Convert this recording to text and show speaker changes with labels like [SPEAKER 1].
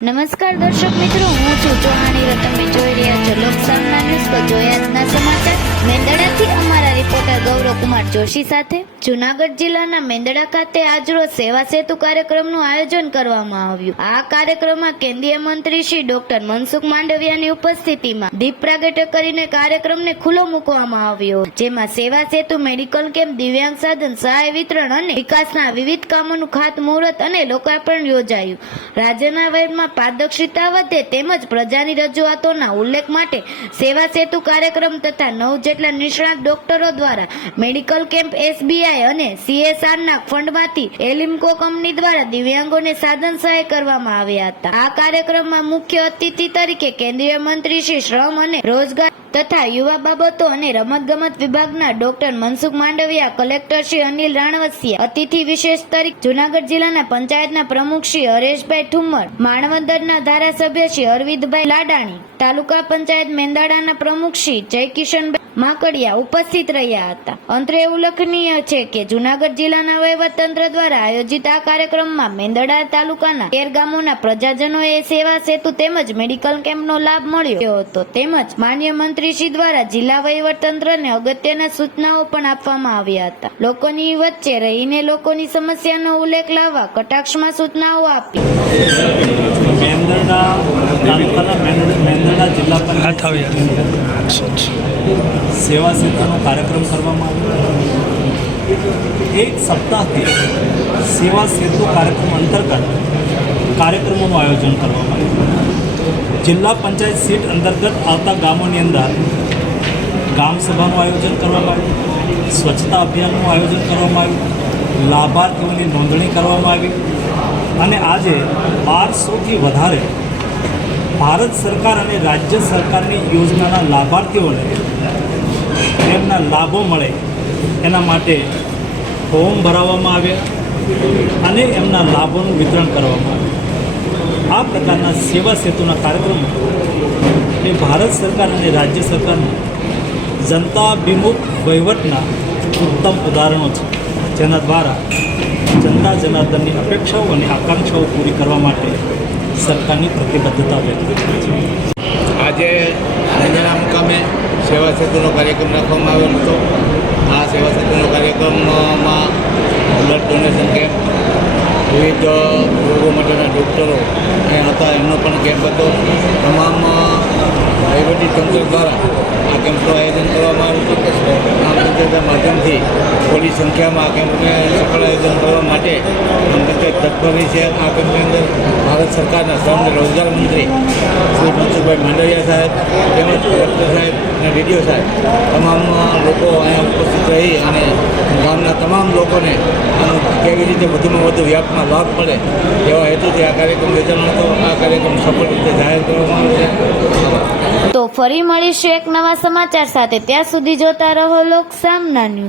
[SPEAKER 1] નમસ્કાર દર્શક મિત્રો, હું છું ચૌહાણી તમે જોઈ રહ્યા છો લોકસભાના ન્યૂઝ પર જોયા સમાચાર. ગૌરવ કુમાર જોશી સાથે જુનાગઢ જિલ્લાના મેંદડા ખાતે આજરોજ સેવા સેતુ કાર્યક્રમનું આયોજન કરવામાં આવ્યું. આ કાર્યક્રમમાં કેન્દ્રીય મંત્રી શ્રી ડોક્ટર મનસુખ માંડવિયાની ઉપસ્થિતિમાં દીપ પ્રાગટ્ય કરીને કાર્યક્રમને ખુલ્લો મૂકવામાં આવ્યો. જેમાં સેવા સેતુ, મેડિકલ કેમ્પ, દિવ્યાંગ સાધન, સહાય વિતરણ અને વિકાસના વિવિધ કામોનું ખાતમુહૂર્ત અને લોકાર્પણ યોજાયું. રાજ્યના વહીવટમાં પારદર્શિતા વધે તેમજ પ્રજાની રજૂઆતોના ઉલ્લેખ માટે સેવા સેતુ કાર્યક્રમ તથા નવ જેટલા નિષ્ણાત ડોક્ટરો દ્વારા મેડિકલ કેમ્પ એસબીઆઈ અને સીએસઆર ના ફંડમાંથી એલિમ્કો કંપની દ્વારા દિવ્યાંગોને સાધન સહાય કરવામાં આવ્યા હતા. આ કાર્યક્રમમાં મુખ્ય અતિથિ તરીકે કેન્દ્રીય મંત્રી શ્રી શ્રમ અને રોજગાર તથા યુવા બાબતો અને રમતગમત વિભાગના ડોક્ટર મનસુખ માંડવિયા, કલેક્ટર શ્રી અનિલ રાણવસિયા અતિથિ વિશેષ તરીકે જુનાગઢ જિલ્લાના પંચાયતના પ્રમુખ શ્રી હરેશભાઈ ઠુમ્મર, માણવદરના ધારાસભ્ય શ્રી અરવિંદભાઈ લાડાણી, તાલુકા પંચાયત મેંદાડાના પ્રમુખ શ્રી જયકિશનભાઈ માકડિયા ઉપસ્થિત રહ્યા હતા. અંતરે ઉલ્લેખનીય છે કે જુનાગઢ જિલ્લાના વહીવટતંત્ર દ્વારા આયોજિત આ કાર્યક્રમમાં મેંદડા તાલુકાના તેર ગામોના પ્રજાજનોએ સેવા સેતુ તેમજ મેડિકલ કેમ્પનો લાભ મળ્યો હતો. તેમજ માન્ય મંત્રીશ્રી દ્વારા જિલ્લા વહીવટતંત્રને અગત્યના સૂચનાઓ પણ આપવામાં આવ્યા હતા. લોકોની વચ્ચે રહીને લોકોની સમસ્યાનો ઉલ્લેખ લાવવા કટાક્ષમાં સૂચનાઓ આપી.
[SPEAKER 2] જિલ્લા પંચાયત સેવા સેતુનો કાર્યક્રમ કરવામાં આવ્યો. એક સપ્તાહથી સેવા સેતુ કાર્યક્રમ અંતર્ગત કાર્યક્રમોનું આયોજન કરવામાં આવ્યું. જિલ્લા પંચાયત સીટ અંતર્ગત આવતા ગામોની અંદર ગામ આયોજન કરવામાં આવ્યું, સ્વચ્છતા અભિયાનનું આયોજન કરવામાં આવ્યું, લાભાર્થીઓની નોંધણી કરવામાં આવી અને આજે બારસોથી વધારે ભારત સરકાર અને રાજ્ય સરકારની યોજનાના લાભાર્થીઓને તેમના લાભો મળે એના માટે ફોર્મ ભરાવવામાં આવ્યા અને એમના લાભોનું વિતરણ કરવામાં આવ્યું. આ પ્રકારના સેવા સેતુના કાર્યક્રમો એ ભારત સરકાર અને રાજ્ય સરકારના જનતાભિમુખ વહીવટના ઉત્તમ ઉદાહરણો છે, જેના દ્વારા જનતા જનાર્દનની અપેક્ષાઓ અને આકાંક્ષાઓ પૂરી કરવા માટે સરકારની પ્રતિબદ્ધતા વ્યક્ત કરી છે.
[SPEAKER 3] આજે રંજના મુકામે સેવા સેતુનો કાર્યક્રમ રાખવામાં આવેલો હતો. આ સેવા સેતુનો કાર્યક્રમમાં વિવિધ રોગો માટેના ડૉક્ટરો અહીંયા હતા. એમનો પણ કેમ્પ હતો. તમામ વહીવટી તંત્ર દ્વારા આ કેમ્પનું આયોજન કરવામાં આવ્યું હતું. આમ માધ્યમથી થોડી સંખ્યામાં આ કેમ્પને સફળ આયોજન કરવા માટે આમ પંચાયત તત્પર છે. આ કેમ્પની અંદર ભારત સરકારના શ્રમ રોજગાર મંત્રી શ્રી મનસુખભાઈ માંડવિયા સાહેબ તેમજ કલેક્ટર સાહેબ અને ડીડીઓ સાહેબ, તમામ લોકો અહીંયા ઉપસ્થિત રહી અને ગામના તમામ લોકોને કેવી રીતે વધુમાં વધુ વ્યાપમાં લાભ મળે એવા હેતુથી આ કાર્યક્રમ યોજાનો હતો. આ કાર્યક્રમ સફળ રીતે જાહેર કરવામાં આવ્યો
[SPEAKER 1] તો ફરી મળીશું એક નવા સમાચાર સાથે. ત્યાં સુધી જોતા રહો લોક સામના ન્યૂઝ.